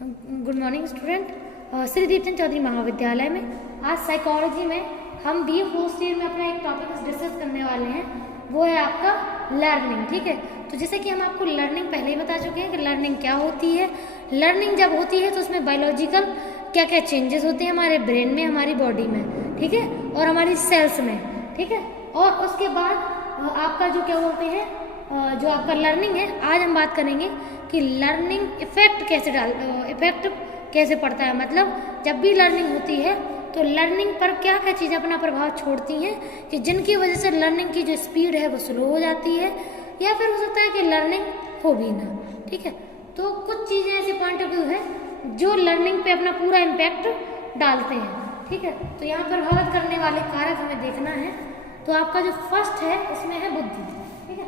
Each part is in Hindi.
Good morning student. Shri Deepchand Chaudhary महाविद्यालय में आज साइकोलॉजी में हम बी फर्स्ट ईयर में अपना एक टॉपिक डिस्कस करने वाले हैं, वो है आपका लर्निंग। ठीक है, तो जैसे कि हम आपको लर्निंग पहले ही बता चुके हैं कि लर्निंग क्या होती है। लर्निंग जब होती है तो उसमें बायोलॉजिकल क्या क्या चेंजेस होते हैं हमारे ब्रेन में, हमारी बॉडी में, ठीक है, और हमारी सेल्स में, ठीक है। और उसके बाद आपका जो क्या बोलते हैं, जो आपका लर्निंग है, आज हम बात करेंगे कि लर्निंग इफेक्ट कैसे पड़ता है। मतलब जब भी लर्निंग होती है तो लर्निंग पर क्या क्या चीज़ें अपना प्रभाव छोड़ती हैं कि जिनकी वजह से लर्निंग की जो स्पीड है वो स्लो हो जाती है, या फिर हो सकता है कि लर्निंग हो भी ना। ठीक है, तो कुछ चीज़ें ऐसे पॉइंट ऑफ व्यू है जो लर्निंग पे अपना पूरा इम्पैक्ट डालते हैं। ठीक है, तो यहाँ पर प्रभावित करने वाले कारक हमें देखना है। तो आपका जो फर्स्ट है उसमें है बुद्धि। ठीक है,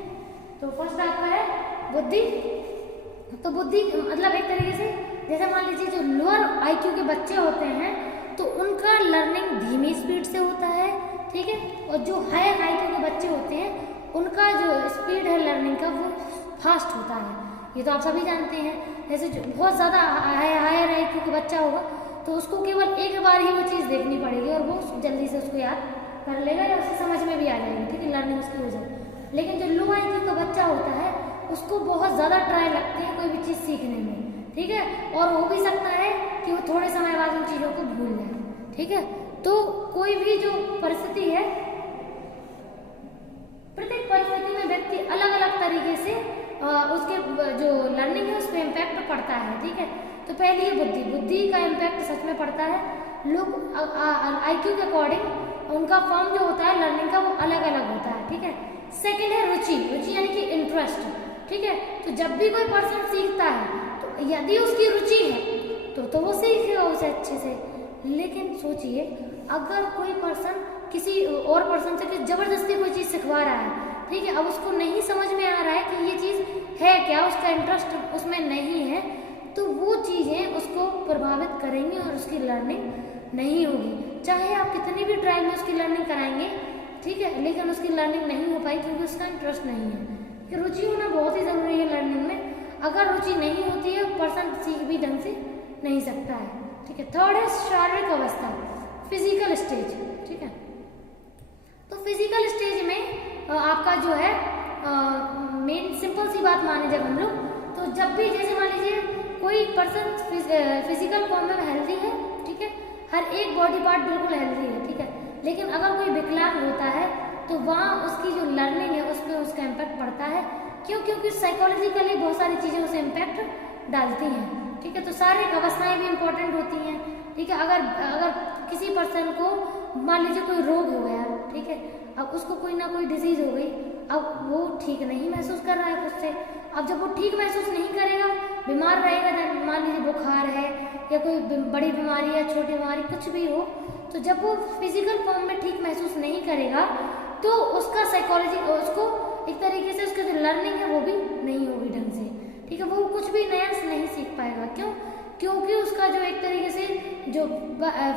तो फर्स्ट आपका है बुद्धि। तो बुद्धि मतलब एक तरीके से जैसे मान लीजिए जो लोअर आईक्यू के बच्चे होते हैं तो उनका लर्निंग धीमी स्पीड से होता है। ठीक है, और जो हायर आईक्यू के बच्चे होते हैं उनका जो स्पीड है लर्निंग का वो फास्ट होता है। ये तो आप सभी जानते हैं। जैसे जो बहुत ज़्यादा हायर आईक्यू का बच्चा होगा तो उसको केवल एक बार ही वो चीज़ देखनी पड़ेगी और वो जल्दी से उसको याद कर लेगा या उसे समझ में भी आ जाएगी। ठीक है, लर्निंग उसकी हो जाएगी। लेकिन जो लो आईक्यू का बच्चा होता है उसको बहुत ज़्यादा ट्राई लगती है कोई भी चीज़ सीखने में। ठीक है, और हो भी सकता है कि वो थोड़े समय बाद उन चीज़ों को भूल जाए। ठीक है, तो कोई भी जो परिस्थिति है, प्रत्येक परिस्थिति में व्यक्ति अलग अलग तरीके से उसके जो लर्निंग है उस पर इम्पैक्ट पड़ता है। ठीक है, तो पहली है बुद्धि का इम्पैक्ट सच में पड़ता है। लोग आईक्यू के अकॉर्डिंग उनका फॉर्म जो होता है लर्निंग का वो अलग अलग होता है। ठीक है, सेकेंड है रुचि यानी कि इंटरेस्ट। ठीक है, तो जब भी कोई पर्सन सीखता है तो यदि उसकी रुचि है तो वो सीखेगा उसे अच्छे से। लेकिन सोचिए अगर कोई पर्सन किसी और पर्सन से जबरदस्ती कोई चीज़ सिखवा रहा है, ठीक है, अब उसको नहीं समझ में आ रहा है कि ये चीज़ है क्या, उसका इंटरेस्ट उसमें नहीं है, तो वो चीज़ें उसको प्रभावित करेंगी और उसकी लर्निंग नहीं होगी। चाहे आप कितनी भी ट्रायल में उसकी लर्निंग कराएंगे, ठीक है, लेकिन उसकी लर्निंग नहीं हो पाई क्योंकि उसका इंटरेस्ट नहीं है। कि रुचि होना बहुत ही ज़रूरी है लर्निंग में। अगर रुचि नहीं होती है पर्सन सीख भी ढंग से नहीं सकता है। ठीक है, थर्ड है शारीरिक अवस्था, फिजिकल स्टेज। ठीक है, तो फिजिकल स्टेज में आपका जो है मेन सिंपल सी बात माने जब हम लोग, तो जब भी जैसे मान लीजिए कोई पर्सन फिजिकल फॉर्म में हेल्दी है, ठीक है, हर एक बॉडी पार्ट बिल्कुल हेल्दी है, ठीक है, लेकिन अगर कोई विकलांग होता है तो वहाँ उसकी जो लर्निंग है उस पर उसका इम्पैक्ट पड़ता है। क्यों? क्योंकि साइकोलॉजिकली बहुत सारी चीज़ें उसे इम्पैक्ट डालती हैं। ठीक है, तो शारीरिक अवस्थाएं भी इम्पोर्टेंट होती हैं। ठीक है, अगर किसी पर्सन को मान लीजिए कोई रोग हो गया, ठीक है, अब उसको कोई ना कोई डिजीज हो गई, अब वो ठीक नहीं महसूस कर रहा है खुद से। अब जब वो ठीक महसूस नहीं करेगा, बीमार रहेगा, मान लीजिए बुखार है या कोई बड़ी बीमारी या छोटी बीमारी कुछ भी हो, तो जब वो फिजिकल फॉर्म में ठीक महसूस नहीं करेगा तो उसका साइकोलॉजी उसको एक तरीके से उसका जो लर्निंग है वो भी नहीं होगी ढंग से। ठीक है, वो कुछ भी नया नहीं सीख पाएगा। क्यों? क्योंकि उसका जो एक तरीके से जो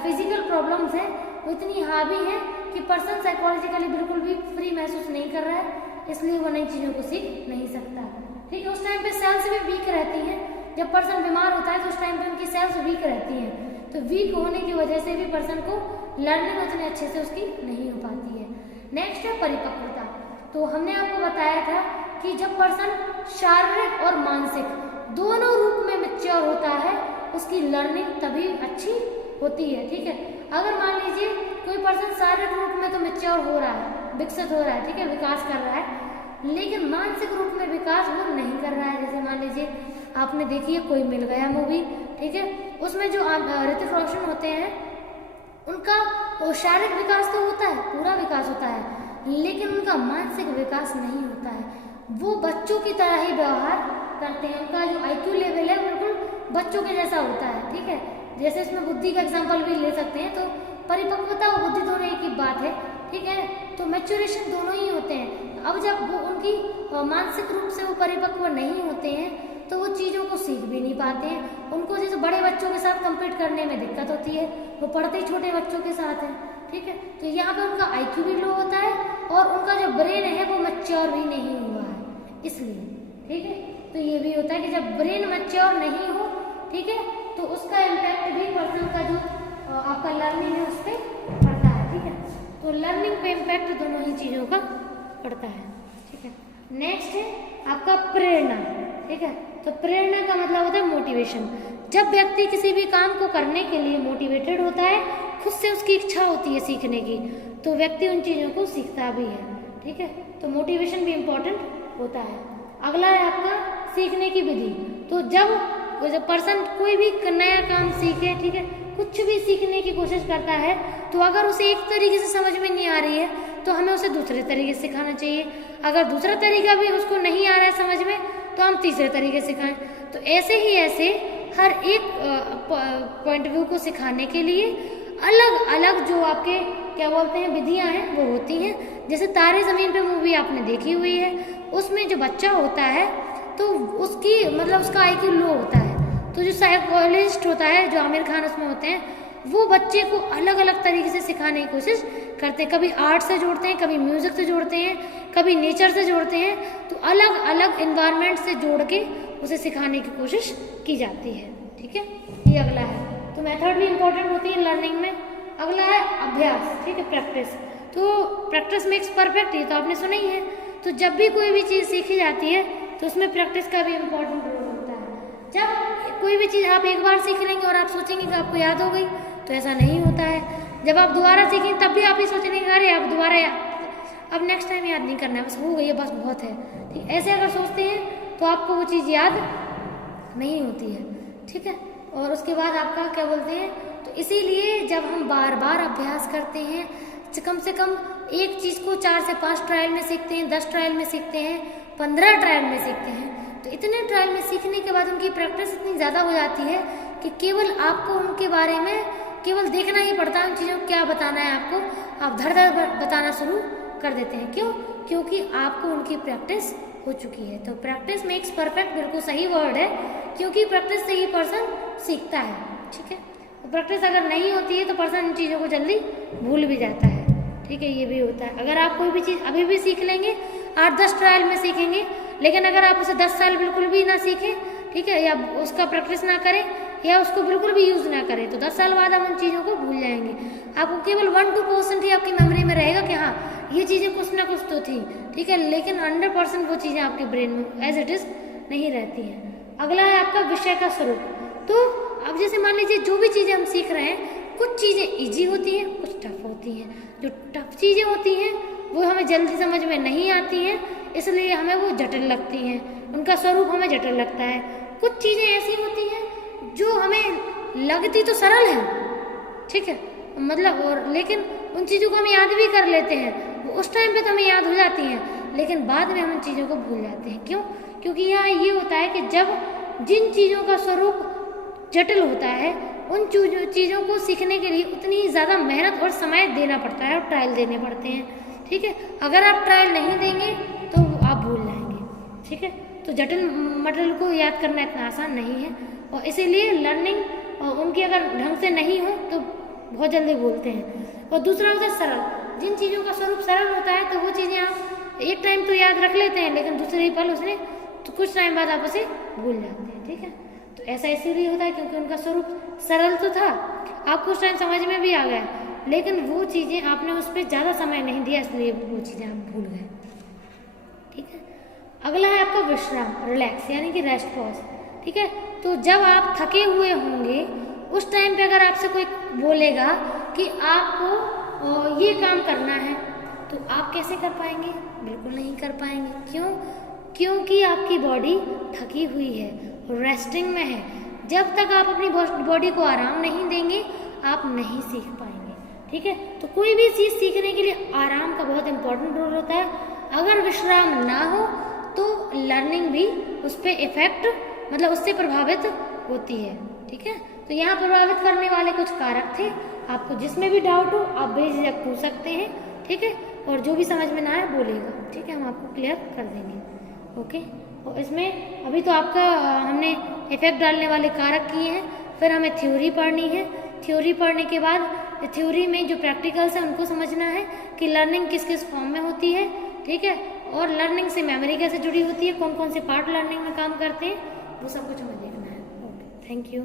फिजिकल प्रॉब्लम्स हैं वो इतनी हावी हैं कि पर्सन साइकोलॉजिकली बिल्कुल भी फ्री महसूस नहीं कर रहा है, इसलिए वो नई चीज़ों को सीख नहीं सकता। ठीक है, उस टाइम पे सेल्स भी वीक रहती हैं। जब पर्सन बीमार होता है तो उस टाइम पे उनकी सेल्स वीक रहती हैं, तो वीक होने की वजह से भी पर्सन को लर्निंग उतने अच्छे से उसकी नहीं हो पाती है। नेक्स्ट है परिपक्वता। तो हमने आपको बताया था कि जब पर्सन शारीरिक और मानसिक दोनों रूप में मैच्योर होता है उसकी लर्निंग तभी अच्छी होती है। ठीक है, अगर मान लीजिए कोई पर्सन शारीरिक रूप में तो मैच्योर हो रहा है, विकसित हो रहा है, ठीक है, विकास कर रहा है, लेकिन मानसिक रूप में विकास वो नहीं कर रहा है। जैसे मान लीजिए आपने देखी है कोई मिल गया मूवी, ठीक है, उसमें जो ऋतिक रोशन होते हैं उनका शारीरिक विकास तो होता है, पूरा विकास होता है, लेकिन उनका मानसिक विकास नहीं होता है। वो बच्चों की तरह ही व्यवहार करते हैं, उनका जो आईक्यू लेवल है बिल्कुल बच्चों के जैसा होता है। ठीक है, जैसे इसमें बुद्धि का एग्जांपल भी ले सकते हैं, तो परिपक्वता और बुद्धि दोनों एक ही बात है। ठीक है, तो मैच्योरेशन दोनों ही होते हैं। अब जब वो उनकी मानसिक रूप से वो परिपक्व नहीं होते हैं तो वो चीज़ों को सीख भी नहीं पाते हैं। उनको जैसे बड़े बच्चों के साथ कंपीट करने में दिक्कत होती है, वो पढ़ते ही छोटे बच्चों के साथ हैं। ठीक है, तो यहाँ पे उनका आईक्यू भी लो होता है और उनका जो ब्रेन है वो मैच्योर भी नहीं हुआ है इसलिए। ठीक है, तो ये भी होता है कि जब ब्रेन मैच्योर नहीं हो ठीक है, तो उसका इम्पैक्ट भी पर्सन का जो आपका लर्निंग है उस पर पड़ता है। ठीक है, तो लर्निंग पे इम्पैक्ट दोनों ही चीज़ों का पड़ता है। ठीक है, नेक्स्ट है आपका प्रेरणा। ठीक है, तो प्रेरणा का मतलब होता है मोटिवेशन। जब व्यक्ति किसी भी काम को करने के लिए मोटिवेटेड होता है, खुद से उसकी इच्छा होती है सीखने की, तो व्यक्ति उन चीज़ों को सीखता भी है। ठीक है, तो मोटिवेशन भी इम्पोर्टेंट होता है। अगला है आपका सीखने की विधि। तो जब पर्सन कोई भी नया काम सीखे, ठीक है, कुछ भी सीखने की कोशिश करता है, तो अगर उसे एक तरीके से समझ में नहीं आ रही है तो हमें उसे दूसरे तरीके से सिखाना चाहिए। अगर दूसरा तरीका भी उसको नहीं आ रहा है समझ में तो हम तीसरे तरीके से सिखाएं। तो ऐसे हर एक पॉइंट व्यू को सिखाने के लिए अलग अलग जो आपके क्या बोलते हैं विधियां हैं वो होती हैं। जैसे तारे ज़मीन पे मूवी आपने देखी हुई है, उसमें जो बच्चा होता है तो उसकी मतलब उसका IQ लो होता है, तो जो साइकोलॉजिस्ट होता है जो आमिर खान उसमें होते हैं, वो बच्चे को अलग अलग तरीके से सिखाने की कोशिश करते हैं। कभी आर्ट से जोड़ते हैं, कभी म्यूजिक से जोड़ते हैं, कभी नेचर से जोड़ते हैं, तो अलग अलग इन्वायरमेंट से जोड़ के उसे सिखाने की कोशिश की जाती है। ठीक है, ये अगला है। तो मेथड भी इम्पोर्टेंट होती है लर्निंग में। अगला है अभ्यास। ठीक है, प्रैक्टिस। तो प्रैक्टिस मेक्स परफेक्ट, ये तो आपने सुना ही है। तो जब भी कोई भी चीज़ सीखी जाती है तो उसमें प्रैक्टिस का भी इम्पोर्टेंट रोल होता है। जब कोई भी चीज़ आप एक बार सीख लेंगे और आप सोचेंगे कि आपको याद हो गई, तो ऐसा नहीं होता है। जब आप दोबारा सीखेंगे तब भी आप ये सोचेंगे अरे आप दोबारा अब नेक्स्ट टाइम याद नहीं करना है, बस हो गई है, बस बहुत है। ठीक, ऐसे अगर सोचते हैं तो आपको वो चीज़ याद नहीं होती है। ठीक है, और उसके बाद आपका क्या बोलते हैं, तो इसीलिए जब हम बार बार अभ्यास करते हैं, कम से कम एक चीज़ को 4 से 5 ट्रायल में सीखते हैं, 10 ट्रायल में सीखते हैं, 15 ट्रायल में सीखते हैं, तो इतने ट्रायल में सीखने के बाद उनकी प्रैक्टिस इतनी ज़्यादा हो जाती है कि केवल आपको उनके बारे में केवल देखना ही पड़ता है, उन चीज़ों को क्या बताना है आपको, आप धड़ धड़ बताना शुरू कर देते हैं। क्यों? क्योंकि आपको उनकी प्रैक्टिस हो चुकी है। तो प्रैक्टिस मेक्स परफेक्ट बिल्कुल सही वर्ड है, क्योंकि प्रैक्टिस से ही पर्सन सीखता है। ठीक है, तो प्रैक्टिस अगर नहीं होती है तो पर्सन इन चीज़ों को जल्दी भूल भी जाता है। ठीक है, ये भी होता है। अगर आप कोई भी चीज़ अभी भी सीख लेंगे, 8-10 ट्रायल में सीखेंगे, लेकिन अगर आप उसे 10 साल बिल्कुल भी ना सीखें, ठीक है, या उसका प्रैक्टिस ना करें या उसको बिल्कुल भी यूज़ ना करें, तो 10 साल बाद हम उन चीज़ों को भूल जाएंगे। आपको केवल 1-2% ही आपकी मेमोरी में रहेगा कि हाँ ये चीज़ें कुछ ना कुछ तो थी। ठीक है, लेकिन 100% वो चीज़ें आपके ब्रेन में एज इट इज़ नहीं रहती हैं। अगला है आपका विषय का स्वरूप। तो अब जैसे मान लीजिए जो भी चीज़ें हम सीख रहे हैं, कुछ चीज़ें ईजी होती हैं, कुछ टफ होती हैं। जो टफ चीज़ें होती हैं वो हमें जल्दी समझ में नहीं आती हैं, इसलिए हमें वो जटिल लगती हैं, उनका स्वरूप हमें जटिल लगता है। कुछ चीज़ें ऐसी होती हैं जो हमें लगती तो सरल है, ठीक है, मतलब और लेकिन उन चीज़ों को हम याद भी कर लेते हैं, वो उस टाइम पे तो हमें याद हो जाती हैं, लेकिन बाद में हम उन चीज़ों को भूल जाते हैं। क्यों? क्योंकि यहाँ ये होता है कि जब जिन चीज़ों का स्वरूप जटिल होता है, उन चीज़ों को सीखने के लिए उतनी ज़्यादा मेहनत और समय देना पड़ता है और ट्रायल देने पड़ते हैं। ठीक है, अगर आप ट्रायल नहीं देंगे तो आप भूल जाएंगे। ठीक है, तो जटिल मटेरियल को याद करना इतना आसान नहीं है, और इसीलिए लर्निंग उनकी अगर ढंग से नहीं हो तो बहुत जल्दी भूलते हैं। और दूसरा होता है सरल। जिन चीज़ों का स्वरूप सरल होता है तो वो चीज़ें आप एक टाइम तो याद रख लेते हैं, लेकिन दूसरे ही पल उसने तो कुछ टाइम बाद आप उसे भूल जाते हैं। ठीक है, तो ऐसा इसीलिए होता है क्योंकि उनका स्वरूप सरल तो था, आपको उस टाइम समझ में भी आ गया, लेकिन वो चीज़ें आपने उस पर ज़्यादा समय नहीं दिया, इसलिए वो चीज़ें आप भूल गए। ठीक है, अगला है आपका विश्राम, रिलैक्स, यानी कि रेस्ट पॉज। ठीक है, तो जब आप थके हुए होंगे उस टाइम पे अगर आपसे कोई बोलेगा कि आपको ये काम करना है, तो आप कैसे कर पाएंगे? बिल्कुल नहीं कर पाएंगे। क्यों? क्योंकि आपकी बॉडी थकी हुई है, रेस्टिंग में है। जब तक आप अपनी बॉडी को आराम नहीं देंगे आप नहीं सीख पाएंगे। ठीक है, तो कोई भी चीज़ सीखने के लिए आराम का बहुत इंपॉर्टेंट रोल होता है। अगर विश्राम ना हो तो लर्निंग भी उस पर इफेक्ट मतलब उससे प्रभावित होती है। ठीक है, तो यहाँ प्रभावित करने वाले कुछ कारक थे, आपको जिसमें भी डाउट हो आप बेझिझक पूछ सकते हैं। ठीक है, और जो भी समझ में ना आए बोलिएगा। ठीक है, हम आपको क्लियर कर देंगे। ओके, और इसमें अभी तो आपका हमने इफेक्ट डालने वाले कारक किए हैं, फिर हमें थ्योरी पढ़नी है। थ्योरी पढ़ने के बाद थ्योरी में जो प्रैक्टिकल्स है उनको समझना है कि लर्निंग किस किस फॉर्म में होती है। ठीक है, और लर्निंग से मेमोरी कैसे जुड़ी होती है, कौन कौन से पार्ट लर्निंग में काम करते हैं, वो सब कुछ हमें देखना है। ओके। Thank you.